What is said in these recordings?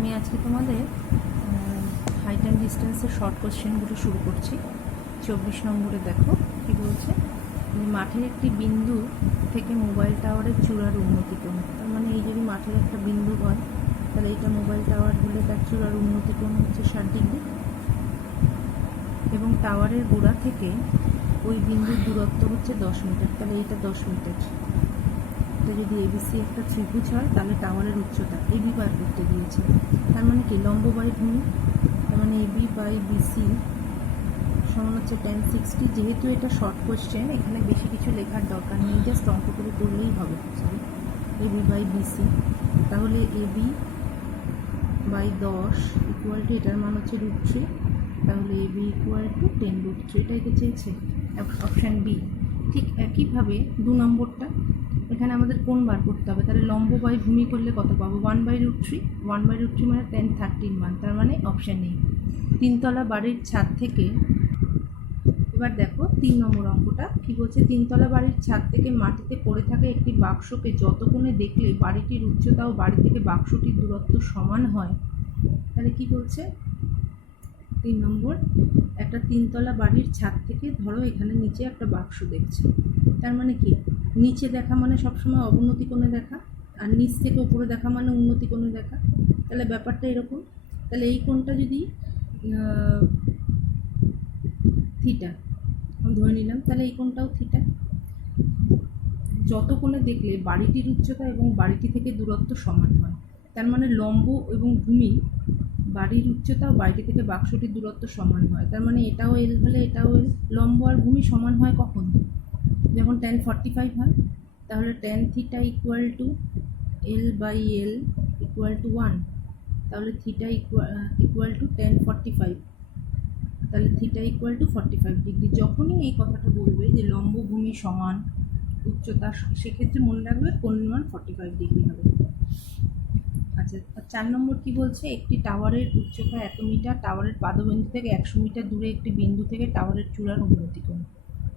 আমি আজকে তোমাদের হাইট অ্যান্ড ডিস্টেন্সের শর্ট কোশ্চেনগুলো শুরু করছি। 24 নম্বরে দেখো কী বলছে, মাঠের একটি বিন্দু থেকে মোবাইল টাওয়ারের চূড়ার উন্নতি কোণ। তার মানে এই যদি মাঠের একটা বিন্দু হয় তাহলে এইটা মোবাইল টাওয়ার হলে তার চূড়ার উন্নতি কোণ হচ্ছে 60 ডিগ্রি, এবং টাওয়ারের গোড়া থেকে ওই বিন্দুর দূরত্ব হচ্ছে 10 মিটার। তাহলে এইটা 10 মিটার। এটা যদি এবিসি একটা ত্রিভুজ হয় তাহলে টাওয়ারের উচ্চতা এবি বার করতে দিয়েছে। তার মানে কি লম্ব বাই ভূমি, তার মানে এবি বাই বিসি সমান হচ্ছে 1060। যেহেতু এটা শর্ট কোশ্চেন এখানে বেশি কিছু লেখার দরকার নেই, জাস্ট অঙ্ক করে করলেই হবে। এবি বাই বিসি, তাহলে এবি বাই 10 ইকুয়াল টু এটার মান হচ্ছে √3, তাহলে এবি ইকুয়াল টু 10√3। এটাই তো চেয়েছে অপশান বি। ঠিক একইভাবে 2 নম্বরটা, এখানে আমাদের কোণ বার করতে হবে। তাহলে লম্ব বাই ভূমি করলে কত পাবো? 1/√3। 1/√3 মানে 1030 মান, তার মানে অপশান নেই। 3তলা বাড়ির ছাদ থেকে, এবার দেখো 3 নম্বর অঙ্কটা কী বলছে, 3তলা বাড়ির ছাদ থেকে মাটিতে পড়ে থাকা একটি বাক্সকে যত কোণে দেখলে বাড়িটির উচ্চতা ও বাড়ি থেকে বাক্সটির দূরত্ব সমান হয়। তাহলে কি বলছে 3 নম্বর, একটা 3তলা বাড়ির ছাদ থেকে ধরো এখানে নিচে একটা বাক্স দেখছে। তার মানে কি, নিচে দেখা মানে সবসময় অবনতি কোণে দেখা, আর নিচ থেকে উপরে দেখা মানে উন্নতি কোণে দেখা। তাহলে ব্যাপারটা এরকম। তাহলে এই কোণটা যদি থিটা ধরে নিলাম, তাহলে এই কোণটাও থিটা। যত কোণে দেখলে বাড়িটির উচ্চতা এবং বাড়িটি থেকে দূরত্ব সমান হয়, তার মানে লম্ব এবং ভূমি বাড়ির উচ্চতা ও বাড়িটি থেকে বাক্সটির দূরত্ব সমান হয়। তার মানে এটাও এল হলে এটাও এল। লম্ব আর ভূমি সমান হয় কখন? যখন tan 45 হয়। তাহলে tan theta equal to L by L equal to 1, তাহলে থিটা ইকুয়াল টু tan 45, তাহলে থিটা ইকুয়াল টু 45 ডিগ্রি। যখনই এই কথাটা বলবে যে লম্ব ভূমি সমান উচ্চতা, সেক্ষেত্রে মনে রাখবে কোণের মান 45 ডিগ্রি হবে। আচ্ছা, 4 নম্বর কি বলছে, একটি টাওয়ারের উচ্চতা এত মিটার, টাওয়ারের পাদবিন্দু থেকে 100 মিটার দূরে একটি বিন্দু থেকে টাওয়ারের চূড়ার উন্নতি কোণ।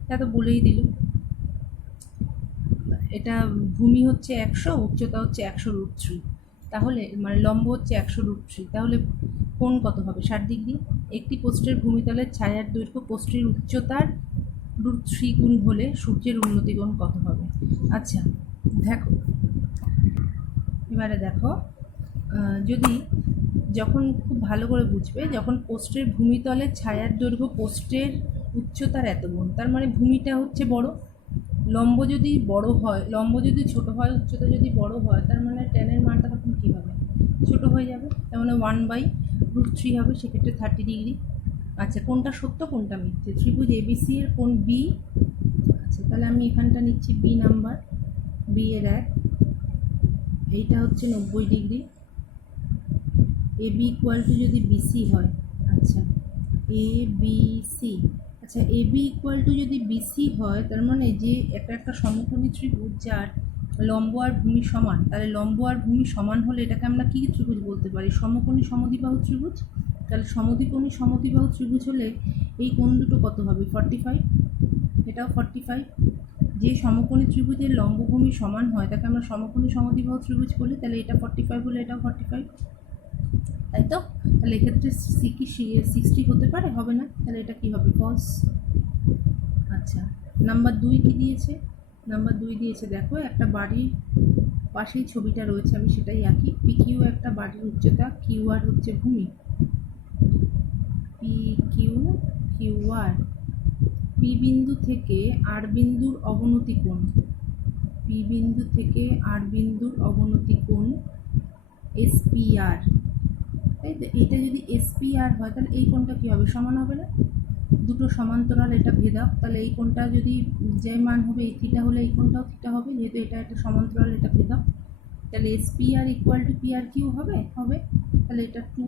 তা তো বলেই দিল, এটা ভূমি হচ্ছে 100, উচ্চতা হচ্ছে 100√3, তাহলে মানে লম্ব হচ্ছে 100√3, তাহলে কোণ কত হবে? 60 ডিগ্রি। একটি পোস্টের ভূমিতলের ছায়ার দৈর্ঘ্য পোস্টের উচ্চতার √3 গুণ হলে সূর্যের উন্নতি কোণ কত হবে? আচ্ছা দেখো, এবারে দেখো, যদি যখন খুব ভালো করে বুঝবে, যখন পোস্টের ভূমিতলের ছায়ার দৈর্ঘ্য পোস্টের উচ্চতার এত গুণ, তার মানে ভূমিটা হচ্ছে বড়, লম্ব যদি বড় হয়, লম্ব যদি ছোট হয়, উচ্চতা যদি বড় হয়, তার মানে ট্যানের মানটা তখন কী হবে? ছোট হয়ে যাবে, তার মানে 1/√3 হবে, সেক্ষেত্রে 30 ডিগ্রি। আচ্ছা, কোনটা সত্য কোনটা মিথ্যে? ত্রিভুজ এবিসি এর কোণ বি। আচ্ছা, তাহলে আমি এখানটা নিচ্ছি বি নাম্বার, বি এর 1, এইটা হচ্ছে 90 degree. A B equal to যদি বিসি হয়, আচ্ছা এ বি সি, আচ্ছা এ বি ইকুয়াল টু যদি বিসি হয়, তার মানে যে একটা সমকোণী ত্রিভুজ যার লম্ব আর ভূমি সমান, তাহলে লম্ব আর ভূমি সমান হলে এটাকে আমরা কী ত্রিভুজ বলতে পারি? সমকোণী সমদ্বিবাহু ত্রিভুজ। তাহলে সমদ্বিকোণী সমদ্বিবাহু ত্রিভুজ হলে এই কোণ দুটো কত হবে? 45, এটাও 45। যে সমকোণী ত্রিভুজের লম্বভূমি সমান হয় তাকে আমরা সমকোণী সমদ্বিবাহু ত্রিভুজ বলি। তাহলে এটা 45 হলে এটাও 45, তাই তো? তাহলে এক্ষেত্রে সি কি 60 হতে পারে? হবে না, তাহলে এটা কি হবে? ফলস। আচ্ছা, নাম্বার 2 কি দিয়েছে? নাম্বার 2 দিয়েছে, দেখো একটা বাড়ির পাশেই ছবিটা রয়েছে, আমি সেটাই আঁকি। পি কিউ একটা বাড়ির উচ্চতা, কিউ আর হচ্ছে ভূমি। P Q Q R, P বিন্দু থেকে আর বিন্দুর অবনতি কোণ, পি বিন্দু থেকে আর বিন্দুর অবনতি কোণ এসপিআর, তাই তো? এটা যদি এসপিআর হয় তাহলে এই কোণটা কী হবে? সমান হবে না? দুটো সমান্তরাল, এটা ভেদক, তাহলে এই কোণটা যদি যে মান হবে এই থিটা হলে এই কোণটাও থিটা হবে, যেহেতু এটা একটা সমান্তরাল, এটা ভেদক। তাহলে SPR equal to PR Q হবে, তাহলে এটা 2।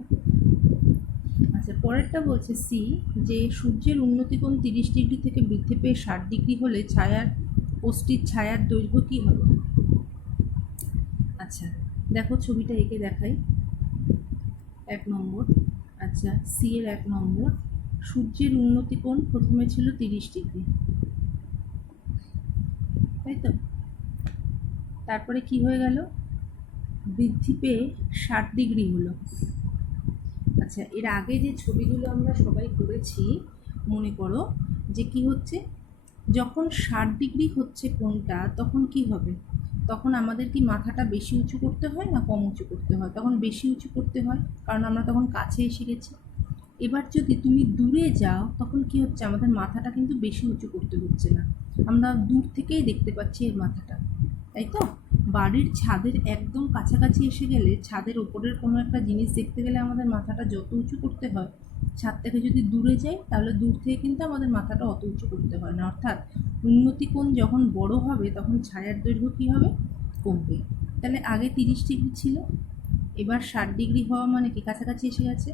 আচ্ছা, পরেরটা বলছে সি, যে সূর্যের উন্নতি কোণ 30 ডিগ্রি থেকে বৃদ্ধি পেয়ে 60 ডিগ্রি হলে পোস্টটির ছায়ার দৈর্ঘ্য কী হবে? আচ্ছা দেখো, ছবিটা এঁকে দেখাই। 1 নম্বর, আচ্ছা সি এর 1 নম্বর, সূর্যের উন্নতি কোণ প্রথমে ছিল 30 ডিগ্রি, তাই তো? তারপরে কি হয়ে গেল? বৃদ্ধি পেয়ে 60 ডিগ্রি হলো। আচ্ছা, এর আগে যে ছবিগুলো আমরা সবাই করেছি মনে করো যে কি হচ্ছে, যখন 60 ডিগ্রি হচ্ছে কোণটা তখন কি হবে, তখন আমাদের কি মাথাটা বেশি উঁচু করতে হয় না কম উঁচু করতে হয়? তখন বেশি উঁচু করতে হয়, কারণ আমরা তখন কাছে এসে গেছি। এবার যদি তুমি দূরে যাও তখন কি হচ্ছে, আমাদের মাথাটা কিন্তু বেশি উঁচু করতে হচ্ছে না, আমরা দূর থেকেই দেখতে পাচ্ছি এর মাথাটা, তাই তো? বাড়ির ছাদের একদম কাছাকাছি এসে গেলে, ছাদের ওপরের কোনো একটা জিনিস দেখতে গেলে আমাদের মাথাটা যত উঁচু করতে হয়, ছাদ থেকে যদি দূরে যাই তাহলে দূর থেকে কিন্তু আমাদের মাথাটা অত উঁচু করতে হয় না। অর্থাৎ উন্নতিকোণ যখন বড় হবে তখন ছায়ার দৈর্ঘ্য কী হবে, কমবে। তাহলে আগে 30 ডিগ্রি ছিল, এবার 60 ডিগ্রি হওয়া মানে কি কাছাকাছি এসে গেছে।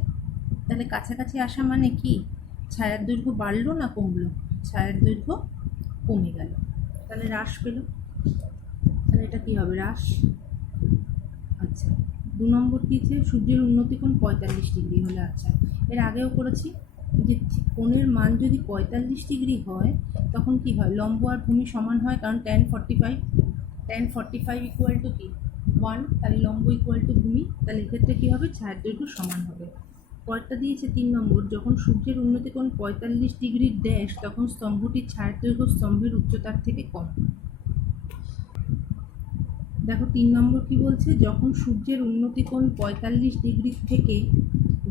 তাহলে কাছাকাছি আসা মানে কি, ছায়ার দৈর্ঘ্য বাড়লো না কমলো? ছায়ার দৈর্ঘ্য কমে গেল, তাহলে হ্রাস পেল। তাহলে এটা কি হবে, হ্রাস। আচ্ছা, 2 নম্বরটিতে সূর্যের উন্নতিকোণ 45 ডিগ্রি হলে, আচ্ছা এর আগেও করেছি যে কোণের মান যদি 45 ডিগ্রি হয় তখন কি হয়, লম্ব আর ভূমি সমান হয়, কারণ tan45 ইকুয়াল টু কি 1, তাহলে লম্ব ইকুয়াল টু ভূমি, তাহলে এক্ষেত্রে কী হবে, ছায়ার দৈর্ঘ্য সমান হবে। পরেরটা দিয়েছে 3 নম্বর, যখন সূর্যের উন্নতিকোণ 45 ডিগ্রি ড্যাশ তখন স্তম্ভটির ছায়ার দৈর্ঘ্য স্তম্ভের উচ্চতার থেকে কম। দেখো 3 নম্বর কি বলছে, যখন সূর্যের উন্নতিকোণ 45 ডিগ্রি থেকে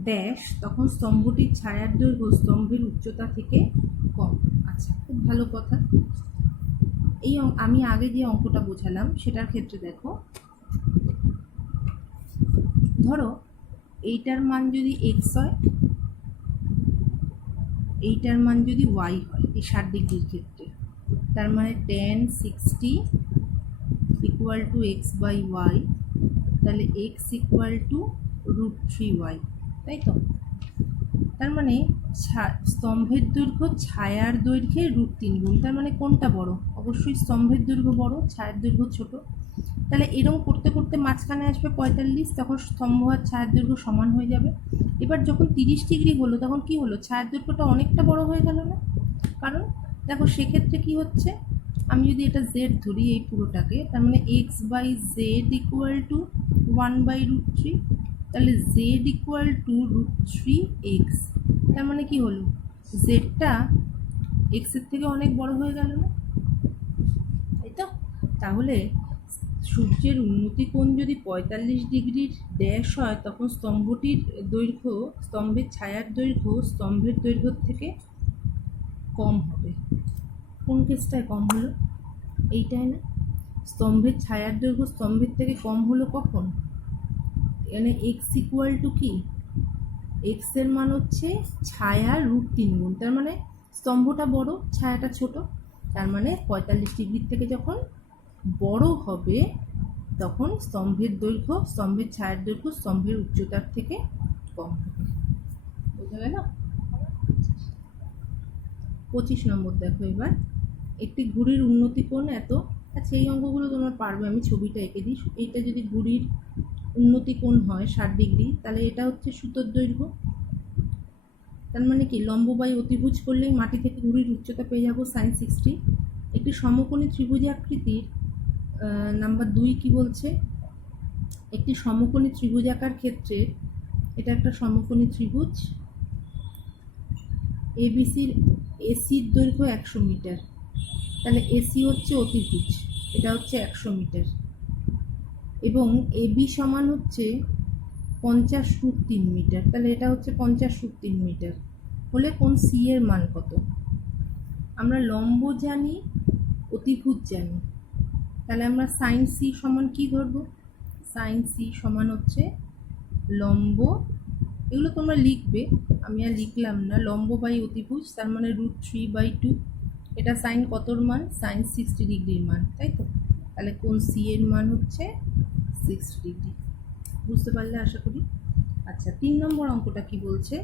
ড্যাশ তখন স্তম্ভটির ছায়ার দৈর্ঘ্য স্তম্ভের উচ্চতা থেকে কম। আচ্ছা, খুব ভালো কথা। এই আমি আগে যে অঙ্কটা বোঝালাম সেটার ক্ষেত্রে দেখো, ধরো এইটার মান যদি এক্স হয়, এইটার মান যদি ওয়াই হয়, এই 60 ডিগ্রির ক্ষেত্রে, তার মানে tan60 equal to X by Y, তাহলে এক্স ইকুয়াল টু √3y, তাই তো? তার মানে স্তম্ভের দৈর্ঘ্য ছায়ার দৈর্ঘ্যের √3 গুণ, তার মানে কোনটা বড়? অবশ্যই স্তম্ভের দৈর্ঘ্য বড়, ছায়ার দৈর্ঘ্য ছোট। তাহলে এরকম করতে করতে মাঝখানে আসবে 45, তখন স্তম্ভ আর ছায়ার দৈর্ঘ্য সমান হয়ে যাবে। এবার যখন 30 ডিগ্রি হলো তখন কি হলো, ছায়ার দৈর্ঘ্যটা অনেকটা বড় হয়ে গেল না? কারণ দেখো সেক্ষেত্রে কি হচ্ছে, আমি যদি এটা জেড ধরি এই পুরোটাকে, তার মানে X by Z equal to 1/√3, তাহলে জেড ইকুয়াল টু √3x, তার মানে কি হলো, জেডটা এক্সের থেকে অনেক বড় হয়ে গেল না, তাই তো? তাহলে সূর্যের উন্নতিকোণ যদি 45 ডিগ্রির ড্যাশ হয় তখন স্তম্ভটির দৈর্ঘ্য, স্তম্ভের ছায়ার দৈর্ঘ্য স্তম্ভের দৈর্ঘ্যের থেকে কম হবে। কোন কেসটায় কম হলো, এইটাই না? স্তম্ভের ছায়ার দৈর্ঘ্য স্তম্ভের থেকে কম হলো কখন, এখানে এক্স ইকুয়াল টু কি, এক্স এর মান হচ্ছে ছায়ার √3 গুণ, তার মানে স্তম্ভটা বড় ছায়াটা ছোট, তার মানে 45 ডিগ্রির থেকে যখন বড় হবে তখন স্তম্ভের দৈর্ঘ্য, স্তম্ভের ছায়ার দৈর্ঘ্য স্তম্ভের উচ্চতার থেকে কম হবে। বোঝা গেল? 25 নম্বর দেখো, এবার একটি ঘুড়ির উন্নতিকোণ এত, আচ্ছা এই অঙ্কগুলো তোমরা পারবে, আমি ছবিটা এঁকে দিই। এইটা যদি ঘুড়ির উন্নতিকোণ হয় 60 ডিগ্রি, তাহলে এটা হচ্ছে সুতোর দৈর্ঘ্য, তার মানে কি লম্ব বাই অতিভুজ করলেই মাটি থেকে ঘুড়ির উচ্চতা পেয়ে যাবো sin60। একটি সমকোণী ত্রিভুজাকৃতির নাম্বার 2 কি বলছে, একটি সমকোণী ত্রিভুজাকার ক্ষেত্রে, এটা একটা সমকোণী ত্রিভুজ, এবিসির এসির দৈর্ঘ্য 100 মিটার, তাহলে এসি হচ্ছে অতিভুজ, এটা হচ্ছে 100 মিটার, এবং এবি সমান হচ্ছে 50√3 মিটার, তাহলে এটা হচ্ছে 50√3 মিটার হলে কোণ সি এর মান কত? আমরা লম্ব জানি, অতিভুজ জানি, তাহলে আমরা সাইন সি সমান কি ধরবো, সাইন সি সমান হচ্ছে লম্ব, এগুলো তোমরা লিখবে, আমি আর লিখলাম না, লম্ব বাই অতিভুজ, তার মানে √3/2, এটা সাইন কতর মান, সাইন 60 ডিগ্রির মান, তাই তো? তাহলে কোণ সি এর মান হচ্ছে 60 ডিগ্রি। বুঝতে পারলে আশা করি। আচ্ছা, 3 নম্বর অঙ্কটা কি বলছে,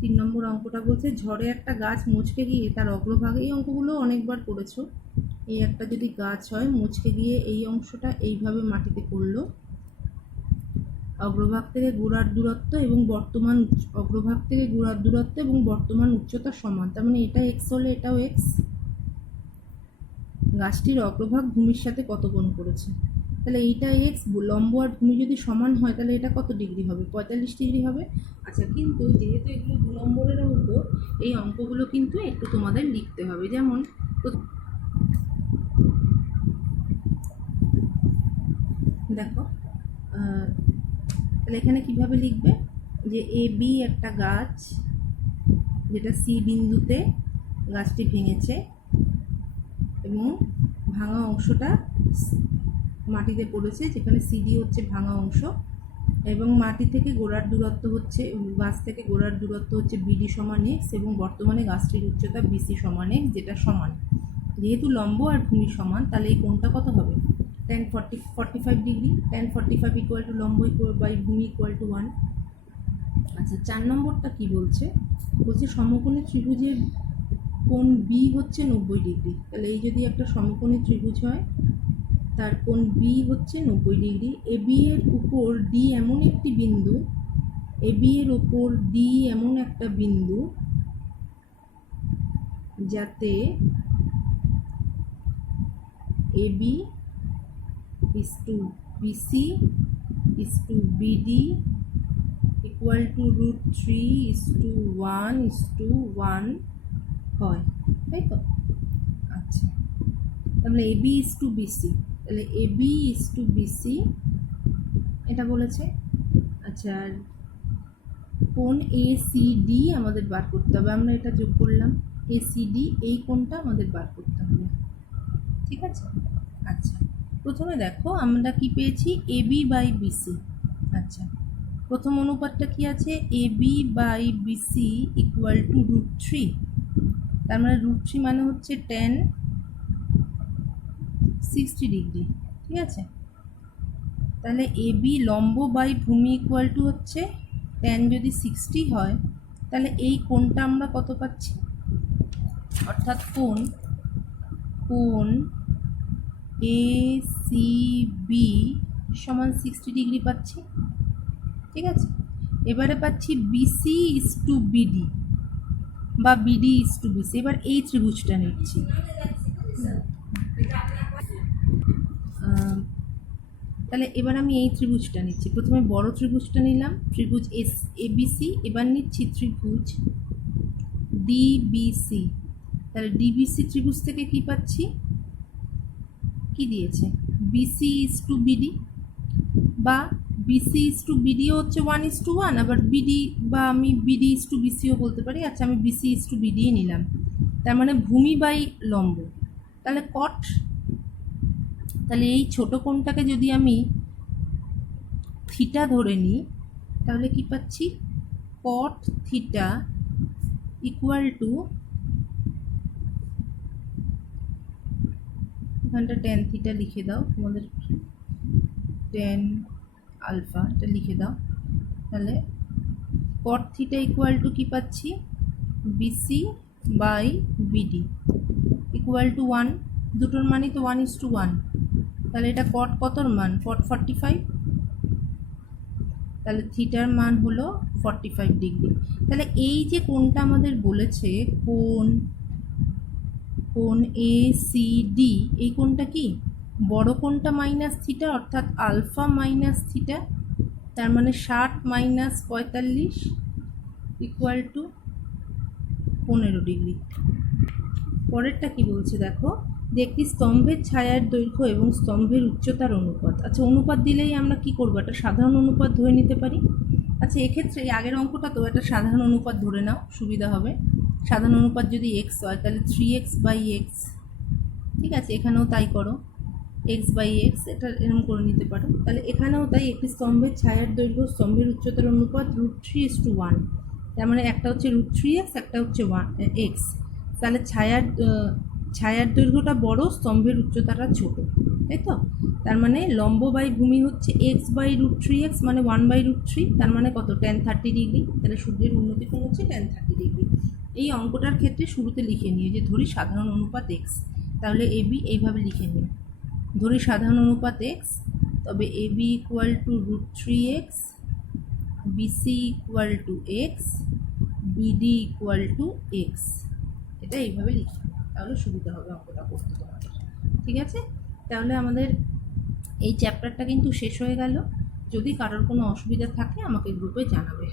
3 নম্বর অঙ্কটা বলছে ঝড়ে একটা গাছ মুচকে গিয়ে তার অগ্রভাগ, এই অঙ্কগুলো অনেকবার করেছো, এই একটা যদি গাছ হয় মুচকে গিয়ে এই অংশটা এইভাবে মাটিতে পড়লো, অগ্রভাগ থেকে গোড়ার দূরত্ব এবং বর্তমান, অগ্রভাগ থেকে গোড়ার দূরত্ব এবং বর্তমান উচ্চতা সমান, তার মানে এটা এক্স হলে এটাও এক্স। গাছটির অগ্রভাগ ভূমির সাথে কত কোণ করেছে, তাহলে এইটা এক্স, লম্ব আর ভূমি যদি সমান হয় তাহলে এটা কত ডিগ্রি হবে? 45 ডিগ্রি হবে। আচ্ছা, কিন্তু যেহেতু এগুলো 2 নম্বরের অঙ্ক, এই অঙ্কগুলো কিন্তু একটু তোমাদের লিখতে হবে। যেমন দেখো, তাহলে এখানে কিভাবে লিখবে, যে এ বি একটা গাছ, যেটা সি বিন্দুতে গাছটি ভেঙেছে এবং ভাঙা অংশটা মাটিতে পড়েছে, যেখানে সিডি হচ্ছে ভাঙা অংশ, এবং মাটি থেকে গোড়ার দূরত্ব হচ্ছে, গাছ থেকে গোড়ার দূরত্ব হচ্ছে বিডি সমান এক্স, এবং বর্তমানে গাছটির উচ্চতা বিসি সমান এক্স, যেটা সমান, যেহেতু লম্ব আর ভূমি সমান, তাহলে এই কোণটা কত হবে? tan 45 degree. tan 45 equal to লম্ব বাই ভূমি ইকুয়াল টু 1। আচ্ছা, 4 নম্বরটা কি বলছে? বলছে সমকোণী ত্রিভুজের কোণ বি হচ্ছে 90 ডিগ্রি। তাহলে এই যদি একটা সমকোণী ত্রিভুজ হয়, তার কোণ বি হচ্ছে 90 ডিগ্রি। এ বি এর উপর ডি এমন একটি বিন্দু, এ বি এর উপর ডি এমন একটা বিন্দু যাতে A B is to BC is to BD equal to √3 is to 1 is to 1 হয়, তাই তো? আচ্ছা, তাহলে AB is to BC, তাহলে AB is to BC এটা বলেছে। আচ্ছা, আর কোণ ACD আমাদের বার করতে হবে, আমরা এটা যোগ করলাম। ACD এই কোণটা আমাদের বার করতে হবে, ঠিক আছে? আচ্ছা, প্রথমে দেখো আমরা কি পেয়েছি, AB বাই BC। আচ্ছা, প্রথম অনুপাতটা কি আছে, AB by BC equal to √3। তার মানে √3 মানে হচ্ছে tan 60 ডিগ্রি, ঠিক আছে? তাহলে AB লম্ব বাই ভূমি ইকুয়াল টু হচ্ছে tan যদি 60 হয়, তাহলে এই কোণটা আমরা কত পাচ্ছি, অর্থাৎ কোণ ACB সমান 60 ডিগ্রি পাচ্ছি, ঠিক আছে? এবারে পাচ্ছি BC is to BD বা BD is to BC। এবার এই ত্রিভুজটা নিচ্ছি, তাহলে এবার আমি এই ত্রিভুজটা নিচ্ছি। প্রথমে বড় ত্রিভুজটা নিলাম, ত্রিভুজ ABC। এবার নিচ্ছি ত্রিভুজ DBC। তাহলে DBC ত্রিভুজ থেকে কি পাচ্ছি, কি দিয়েছে, BC is to BD বা BC is to BD ও হচ্ছে 1 is to 1, আবার BD বা আমি BD is to BC ও বলতে পারি। আচ্ছা, আমি BC is to BD নিলাম, তার মানে ভূমি বাই লম্ব, তাহলে কট। তাহলে এই ছোট কোণটাকে যদি আমি থিটা ধরে নিই, তাহলে কি পাচ্ছি, কট থিটা ইকুয়াল টু, এখানটা ট্যান থিটা লিখে দাও, তোমাদের ট্যান আলফা এটা লিখে দাও। তাহলে কট থিটা ইকুয়াল টু কি পাচ্ছি, BC by BD equal to 1। দুটোর মানই তো 1 is to 1। তাহলে এটা কট কতর মান, কট 45। তাহলে থিটার মান হলো 45 ডিগ্রি। তাহলে এই যে কোণটা আমাদের বলেছে, কোণ ACD, এই কোণটা কি, বড় কোণটা মাইনাস থিটা, অর্থাৎ আলফা মাইনাস থিটা, তার মানে 60 মাইনাস 45 ইকুয়াল টু 15 ডিগ্রি। পরেরটা কি বলছে দেখো, যে একটি স্তম্ভের ছায়ার দৈর্ঘ্য এবং স্তম্ভের উচ্চতার অনুপাত। আচ্ছা, অনুপাত দিলেই আমরা কি করবো, একটা সাধারণ অনুপাত ধরে নিতে পারি। আচ্ছা, এক্ষেত্রে এই আগের অঙ্কটা তো একটা সাধারণ অনুপাত ধরে নাও, সুবিধা হবে। সাধারণ অনুপাত যদি এক্স হয়, তাহলে 3x বাই এক্স, ঠিক আছে? এখানেও তাই করো, এক্স বাই এক্স, এটা এরকম করে নিতে পারো। তাহলে এখানেও তাই, একটি স্তম্ভের ছায়ার দৈর্ঘ্য স্তম্ভের উচ্চতার অনুপাত √3 is to 1। তার মানে একটা হচ্ছে √3x, একটা হচ্ছে এক্স। তাহলে ছায়ার দৈর্ঘ্যটা বড়, স্তম্ভের উচ্চতাটা ছোট, তাই তো? তার মানে লম্ব বাই ভূমি হচ্ছে এক্স বাই √3x, মানে 1 বাই √3, তার মানে কত, tan 30 ডিগ্রি। তাহলে সূর্যের উন্নতি কোণ হচ্ছে tan 30 ডিগ্রি। এই অঙ্কটার ক্ষেত্রে শুরুতে লিখে নিয়ে, যে ধরি সাধারণ অনুপাত এক্স, তাহলে AB এইভাবে লিখে নিই, ধরি সাধারণ অনুপাত এক্স, তবে AB equal to √3x, BC equal to x, BD equal to x. এটা এইভাবে লিখি, তাহলে সুবিধা হবে অঙ্কটা করতে তোমাদের, ঠিক আছে? তাহলে আমাদের এই চ্যাপ্টারটা কিন্তু শেষ হয়ে গেল। যদি কারোর কোনো অসুবিধা থাকে আমাকে গ্রুপে জানাবে।